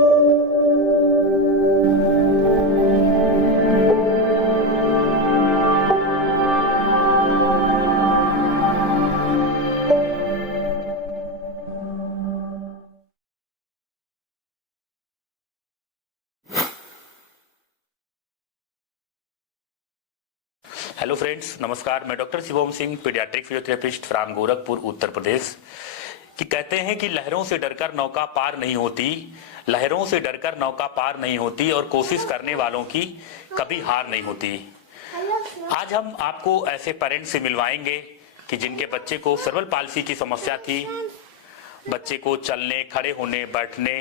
Hello friends, नमस्कार। मैं doctor Shivam Singh, paediatric physiotherapist from Gorakhpur, Uttar Pradesh. कि कहते हैं कि लहरों से डरकर नौका पार नहीं होती, लहरों से डरकर नौका पार नहीं होती और कोशिश करने वालों की कभी हार नहीं होती। आज हम आपको ऐसे पेरेंट्स से मिलवाएंगे कि जिनके बच्चे को सेरेब्रल पाल्सी की समस्या थी। बच्चे को चलने, खड़े होने, बैठने,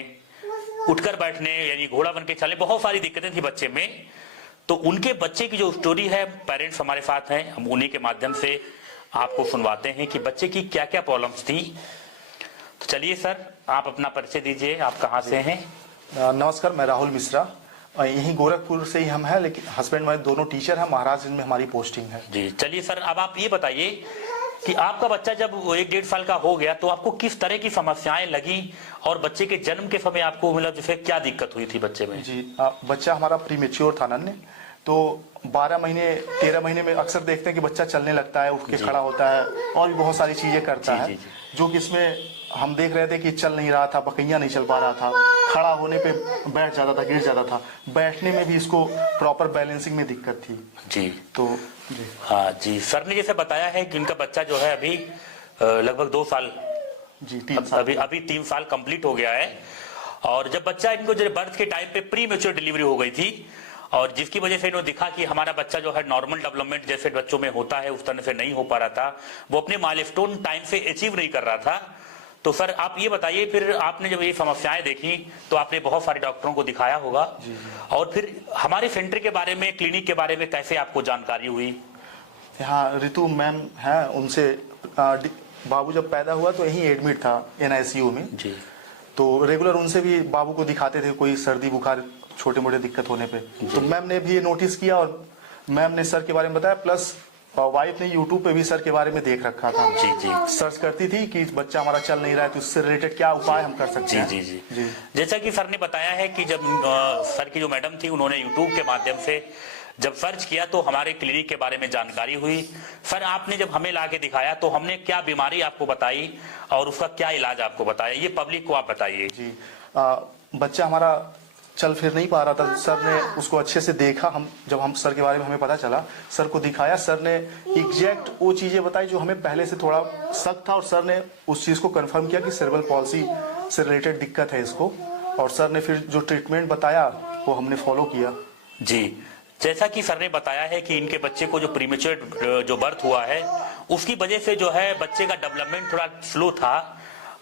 उठकर बैठने यानी घोड़ा बन के चलने, बहुत सारी दिक्कतें थी बच्चे में। तो उनके बच्चे की जो स्टोरी है, पेरेंट्स हमारे साथ हैं, हम उन्हीं के माध्यम से आपको सुनवाते हैं कि बच्चे की क्या क्या प्रॉब्लम्स थी। तो चलिए सर, आप अपना परिचय दीजिए, आप कहाँ से हैं? नमस्कार, मैं राहुल मिश्रा, यहीं गोरखपुर से ही हम हैं, लेकिन हस्बैंड वाइफ दोनों टीचर हैं। महाराजगंज में हमारी पोस्टिंग है जी। चलिए सर, अब आप ये बताइए कि आपका बच्चा जब 1-1.5 साल का हो गया तो आपको किस तरह की समस्याएं लगी और बच्चे के जन्म के समय आपको मतलब जैसे क्या दिक्कत हुई थी बच्चे में? जी, बच्चा हमारा प्रीमेच्योर था नन्हे, तो 12 महीने 13 महीने में अक्सर देखते हैं कि बच्चा चलने लगता है, उठ के खड़ा होता है और भी बहुत सारी चीजें करता है। जो कि इसमें हम देख रहे थे कि चल नहीं रहा था, बकैया नहीं चल पा रहा था, खड़ा होने पे बैठ जाता था, गिर जाता था, बैठने में भी इसको प्रॉपर बैलेंसिंग में दिक्कत थी जी। तो जी हाँ जी, सर ने जैसे बताया है कि उनका बच्चा जो है अभी लगभग 2 साल, जी 3 साल, अभी 3 साल कंप्लीट हो गया है। और जब बच्चा इनको जो बर्थ के टाइम पे प्री मेच्योर डिलीवरी हो गई थी और जिसकी वजह से इन्होंने दिखा कि हमारा बच्चा जो है नॉर्मल डेवलपमेंट जैसे बच्चों में होता है उस तरह से नहीं हो पा रहा था, वो अपने माइलस्टोन टाइम से अचीव नहीं कर रहा था। तो सर आप ये बताइए, फिर आपने जब ये समस्याएं देखी तो आपने बहुत सारे डॉक्टरों को दिखाया होगा जी। और फिर हमारे सेंटर के बारे में, क्लिनिक के बारे में कैसे आपको जानकारी हुई? यहाँ ऋतु मैम है, उनसे बाबू जब पैदा हुआ तो यहीं एडमिट था NICU में जी। तो रेगुलर उनसे भी बाबू को दिखाते थे, कोई सर्दी बुखार छोटे मोटे दिक्कत होने पे। तो मैम ने भी ये नोटिस किया और मैम ने सर के बारे में बताया, प्लस वाइफ ने यूट्यूब पे भी सर के बारे में देख रखा था। जी जी। सर्च करती थी कि बच्चा हमारा चल नहीं रहा है तो उससे रिलेटेड क्या उपाय हम कर सकते हैं। जी जी जी। जैसा कि सर ने बताया है कि जब सर की जो मैडम थी उन्होंने यूट्यूब के माध्यम से जब सर्च किया तो हमारे क्लिनिक के बारे में जानकारी हुई। सर आपने जब हमें ला के दिखाया तो हमने क्या बीमारी आपको बताई और उसका क्या इलाज आपको बताया, ये पब्लिक को आप बताइए। जी, बच्चा हमारा चल फिर नहीं पा रहा था। सर ने उसको अच्छे से देखा, जब हम सर के बारे में हमें पता चला, सर को दिखाया, सर ने एग्जैक्ट वो चीजें बताई जो हमें पहले से थोड़ा शक था और सर ने उस चीज को कंफर्म किया कि सेरेब्रल पॉल्सी से रिलेटेड दिक्कत है इसको। और सर ने फिर जो ट्रीटमेंट बताया वो हमने फॉलो किया। जी, जैसा कि सर ने बताया है कि इनके बच्चे को जो प्रीमेच्योर जो बर्थ हुआ है उसकी वजह से जो है बच्चे का डेवलपमेंट थोड़ा स्लो था।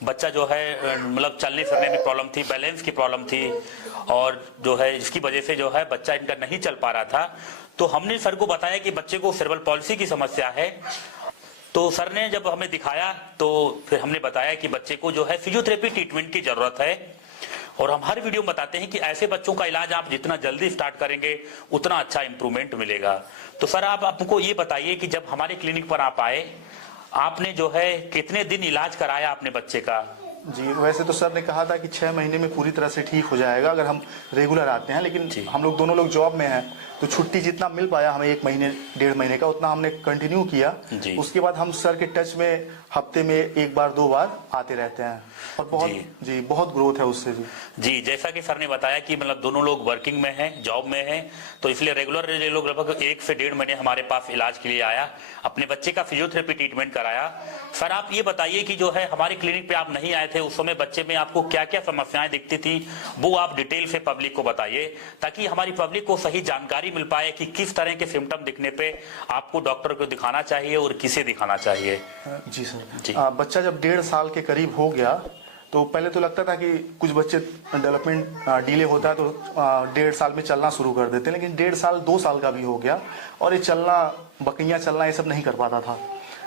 बच्चा जो है मतलब चलने फिरने में प्रॉब्लम थी, बैलेंस की प्रॉब्लम थी और जो है इसकी वजह से जो है बच्चा इनका नहीं चल पा रहा था। तो हमने सर को बताया कि बच्चे को सेरेब्रल पॉल्सी की समस्या है। तो सर ने जब हमें दिखाया तो फिर हमने बताया कि बच्चे को जो है फिजियोथेरेपी ट्रीटमेंट की जरूरत है और हम हर वीडियो में बताते हैं कि ऐसे बच्चों का इलाज आप जितना जल्दी स्टार्ट करेंगे उतना अच्छा इंप्रूवमेंट मिलेगा। तो सर आप हमको ये बताइए कि जब हमारे क्लिनिक पर आप आए, आपने जो है कितने दिन इलाज कराया अपने बच्चे का? जी, वैसे तो सर ने कहा था कि 6 महीने में पूरी तरह से ठीक हो जाएगा अगर हम रेगुलर आते हैं, लेकिन हम लोग दोनों लोग जॉब में हैं तो छुट्टी जितना मिल पाया हमें 1 महीने 1.5 महीने का उतना हमने कंटिन्यू किया। उसके बाद हम सर के टच में हफ्ते में 1 बार 2 बार आते रहते हैं और बहुत ग्रोथ है उससे। जी, जैसा कि सर ने बताया कि मतलब दोनों लोग वर्किंग में हैं, जॉब में हैं, तो इसलिए रेगुलर ये लोग लगभग 1 से 1.5 महीने हमारे पास इलाज के लिए आया, अपने बच्चे का फिजियोथेरेपी ट्रीटमेंट कराया। सर आप ये बताइए कि जो है हमारे क्लिनिक पे आप नहीं आए थे, उस समय बच्चे में आपको क्या क्या समस्याएं दिखती थी वो आप डिटेल से पब्लिक को बताइए ताकि हमारी पब्लिक को सही जानकारी मिल पाए कि किस तरह के सिम्टम दिखने पे आपको डॉक्टर को दिखाना चाहिए और किसे दिखाना चाहिए। जी सर, बच्चा जब 1.5 साल के करीब हो गया तो पहले तो लगता था कि कुछ बच्चे डेवलपमेंट डिले होता है तो 1.5 साल में चलना शुरू कर देते हैं, लेकिन 1.5 साल 2 साल का भी हो गया और ये चलना, बकैया चलना, ये सब नहीं कर पाता था।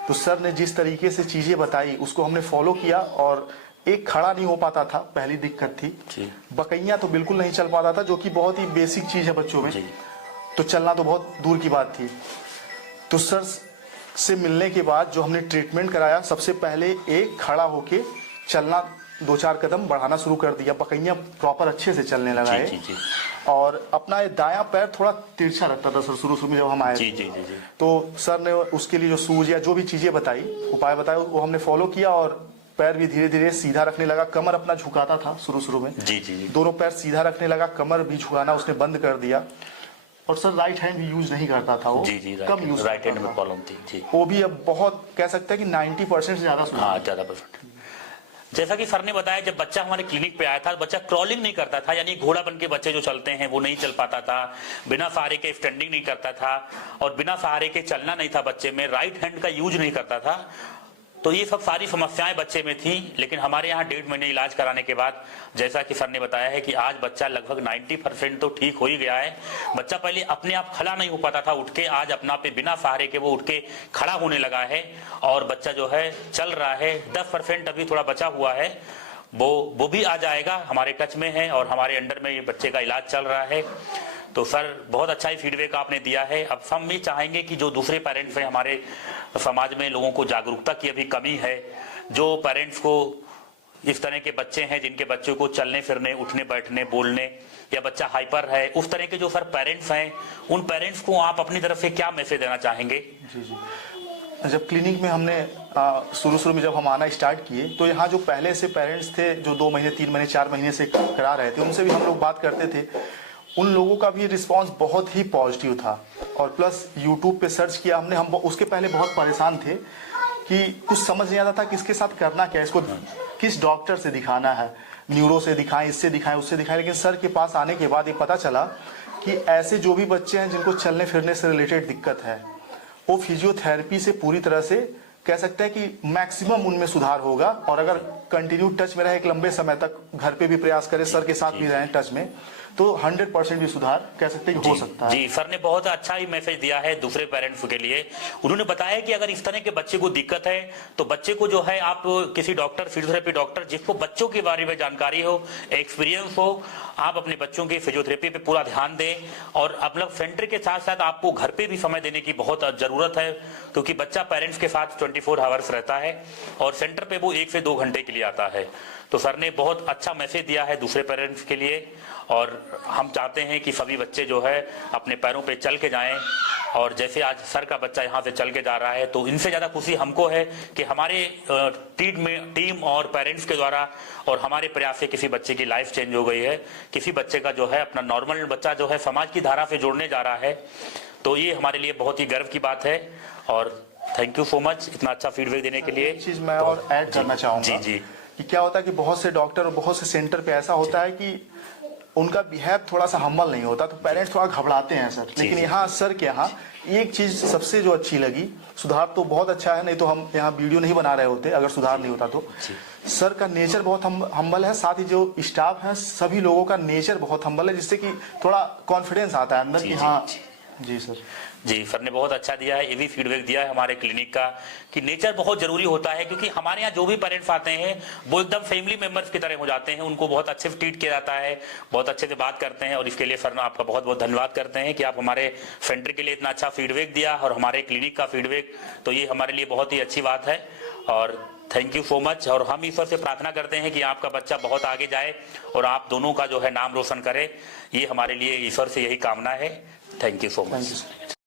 तो सर ने जिस तरीके से चीजें बताई उसको हमने फॉलो किया और एक खड़ा नहीं हो पाता था, पहली दिक्कत थी। बकैया तो बिल्कुल नहीं चल पाता था, जो कि बहुत ही बेसिक चीज है बच्चों में। तो चलना तो बहुत दूर की बात थी। तो सर से मिलने के बाद जो हमने ट्रीटमेंट कराया, सबसे पहले एक खड़ा होके चलना 2-4 कदम बढ़ाना शुरू कर दिया, पकैया प्रॉपर अच्छे से चलने लगा है। जी जी। और अपना ये दायां पैर थोड़ा तिरछा रखता था सर शुरू में जब हम आए जी जी जी जी। तो सर ने उसके लिए जो सूज या जो भी चीजें बताई, उपाय बताए, वो हमने फॉलो किया और पैर भी धीरे धीरे सीधा रखने लगा। कमर अपना झुकाता था शुरू में, जी जी जी। दोनों पैर सीधा रखने लगा, कमर भी झुकाना उसने बंद कर दिया। और सर राइट हैंड भी यूज नहीं करता था वो, जी जी, कम यूज राइट हैंड में प्रॉब्लम थी जी। वो भी अब बहुत कह सकते हैं कि 90% से ज्यादा सुधार। हाँ, ज्यादा परसेंट। जैसा कि सर ने बताया, जब बच्चा हमारे क्लिनिक पे आया था, बच्चा क्रॉलिंग नहीं करता था, यानी घोड़ा बन के बच्चे जो चलते हैं वो नहीं चल पाता था, बिना सहारे के स्टैंडिंग नहीं करता था और बिना सहारे के चलना नहीं था बच्चे में, राइट हैंड का यूज नहीं करता था। तो ये सब सारी समस्याएं बच्चे में थी। लेकिन हमारे यहाँ 1.5 महीने इलाज कराने के बाद जैसा कि सर ने बताया है कि आज बच्चा लगभग 90% तो ठीक हो ही गया है। बच्चा पहले अपने आप खड़ा नहीं हो पाता था उठ के, आज अपना पे बिना सहारे के वो उठ के खड़ा होने लगा है और बच्चा जो है चल रहा है। 10% अभी थोड़ा बचा हुआ है, वो भी आ जाएगा, हमारे टच में है और हमारे अंडर में ये बच्चे का इलाज चल रहा है। तो सर बहुत अच्छा ही फीडबैक आपने दिया है। अब हम भी चाहेंगे कि जो दूसरे पेरेंट्स हैं, हमारे समाज में लोगों को जागरूकता की अभी कमी है, जो पेरेंट्स को इस तरह के बच्चे हैं जिनके बच्चों को चलने फिरने, उठने बैठने, बोलने, या बच्चा हाइपर है, उस तरह के जो सर पेरेंट्स हैं, उन पेरेंट्स को आप अपनी तरफ से क्या मैसेज देना चाहेंगे? जी जी। जब क्लिनिक में हमने शुरू में जब हम आना स्टार्ट किए तो यहाँ जो पहले से पेरेंट्स थे जो 2 महीने 3 महीने 4 महीने से करा रहे थे, उनसे भी हम लोग बात करते थे। उन लोगों का भी रिस्पांस बहुत ही पॉजिटिव था। और प्लस यूट्यूब पे सर्च किया हमने, हम उसके पहले बहुत परेशान थे कि कुछ समझ नहीं आता था किसके साथ करना क्या है, इसको किस डॉक्टर से दिखाना है, न्यूरो से दिखाएं, इससे दिखाएं, उससे दिखाएं। लेकिन सर के पास आने के बाद ये पता चला कि ऐसे जो भी बच्चे हैं जिनको चलने फिरने से रिलेटेड दिक्कत है, वो फिजियोथेरेपी से पूरी तरह से कह सकते हैं कि मैक्सिमम उनमें सुधार होगा। और अगर कंटिन्यू टच में रहे, एक लंबे समय तक घर पे भी प्रयास करें, सर के साथ भी रहें टच में, तो 100% भी सुधार कह सकते हैं कि हो सकता है। जी, सर ने बहुत अच्छा ही मैसेज दिया है दूसरे पेरेंट्स के लिए। उन्होंने बताया कि अगर इस तरह के बच्चे को दिक्कत है तो बच्चे को जो है आप किसी डॉक्टर, फिजियोथेरेपी डॉक्टर जिसको बच्चों के बारे में जानकारी हो, एक्सपीरियंस हो, आप अपने बच्चों की फिजियोथेरेपी पे पूरा ध्यान दें। और अपना सेंटर के साथ साथ आपको घर पे भी समय देने की बहुत जरूरत है, क्योंकि बच्चा पेरेंट्स के साथ 24 आवर्स रहता है और सेंटर पे वो 1 से 2 घंटे के लिए आता है। तो सर ने बहुत अच्छा मैसेज दिया है दूसरे पेरेंट्स के लिए और हम चाहते हैं कि सभी बच्चे जो है अपने पैरों पे चल के जाएं। और जैसे आज सर का बच्चा यहाँ से चल के जा रहा है, तो इनसे ज़्यादा खुशी हमको है कि हमारे टीम और पेरेंट्स के द्वारा और हमारे प्रयास से किसी बच्चे की लाइफ चेंज हो गई है, किसी बच्चे का जो है अपना नॉर्मल बच्चा जो है समाज की धारा से जोड़ने जा रहा है। तो ये हमारे लिए बहुत ही गर्व की बात है और थैंक यू सो मच इतना अच्छा फीडबैक देने के लिए। एक चीज मैं और ऐड करना चाहूँगा। जी जी। कि क्या होता है कि बहुत से डॉक्टर और बहुत से सेंटर पे ऐसा होता है कि उनका बिहेव थोड़ा सा हम्बल नहीं होता, तो पेरेंट्स थोड़ा घबराते हैं सर। लेकिन यहाँ सर के यहाँ एक चीज सबसे जो अच्छी लगी, सुधार तो बहुत अच्छा है, नहीं तो हम यहाँ वीडियो नहीं बना रहे होते अगर सुधार नहीं होता तो। सर का नेचर बहुत हम्बल है, साथ ही जो स्टाफ है सभी लोगों का नेचर बहुत हम्बल है, जिससे कि थोड़ा कॉन्फिडेंस आता है अंदर कि हाँ। जी सर। जी, सर ने बहुत अच्छा दिया है, ये भी फीडबैक दिया है हमारे क्लिनिक का कि नेचर बहुत जरूरी होता है, क्योंकि हमारे यहाँ जो भी पेरेंट्स आते हैं वो एकदम फैमिली मेंबर्स की तरह हो जाते हैं, उनको बहुत अच्छे से ट्रीट किया जाता है, बहुत अच्छे से बात करते हैं। और इसके लिए सर आपका बहुत बहुत धन्यवाद करते हैं कि आप हमारे सेंटर के लिए इतना अच्छा फीडबैक दिया और हमारे क्लिनिक का फीडबैक, तो ये हमारे लिए बहुत ही अच्छी बात है और थैंक यू सो मच। और हम ईश्वर से प्रार्थना करते हैं कि आपका बच्चा बहुत आगे जाए और आप दोनों का जो है नाम रोशन करे, ये हमारे लिए ईश्वर से यही कामना है। Thank you so much.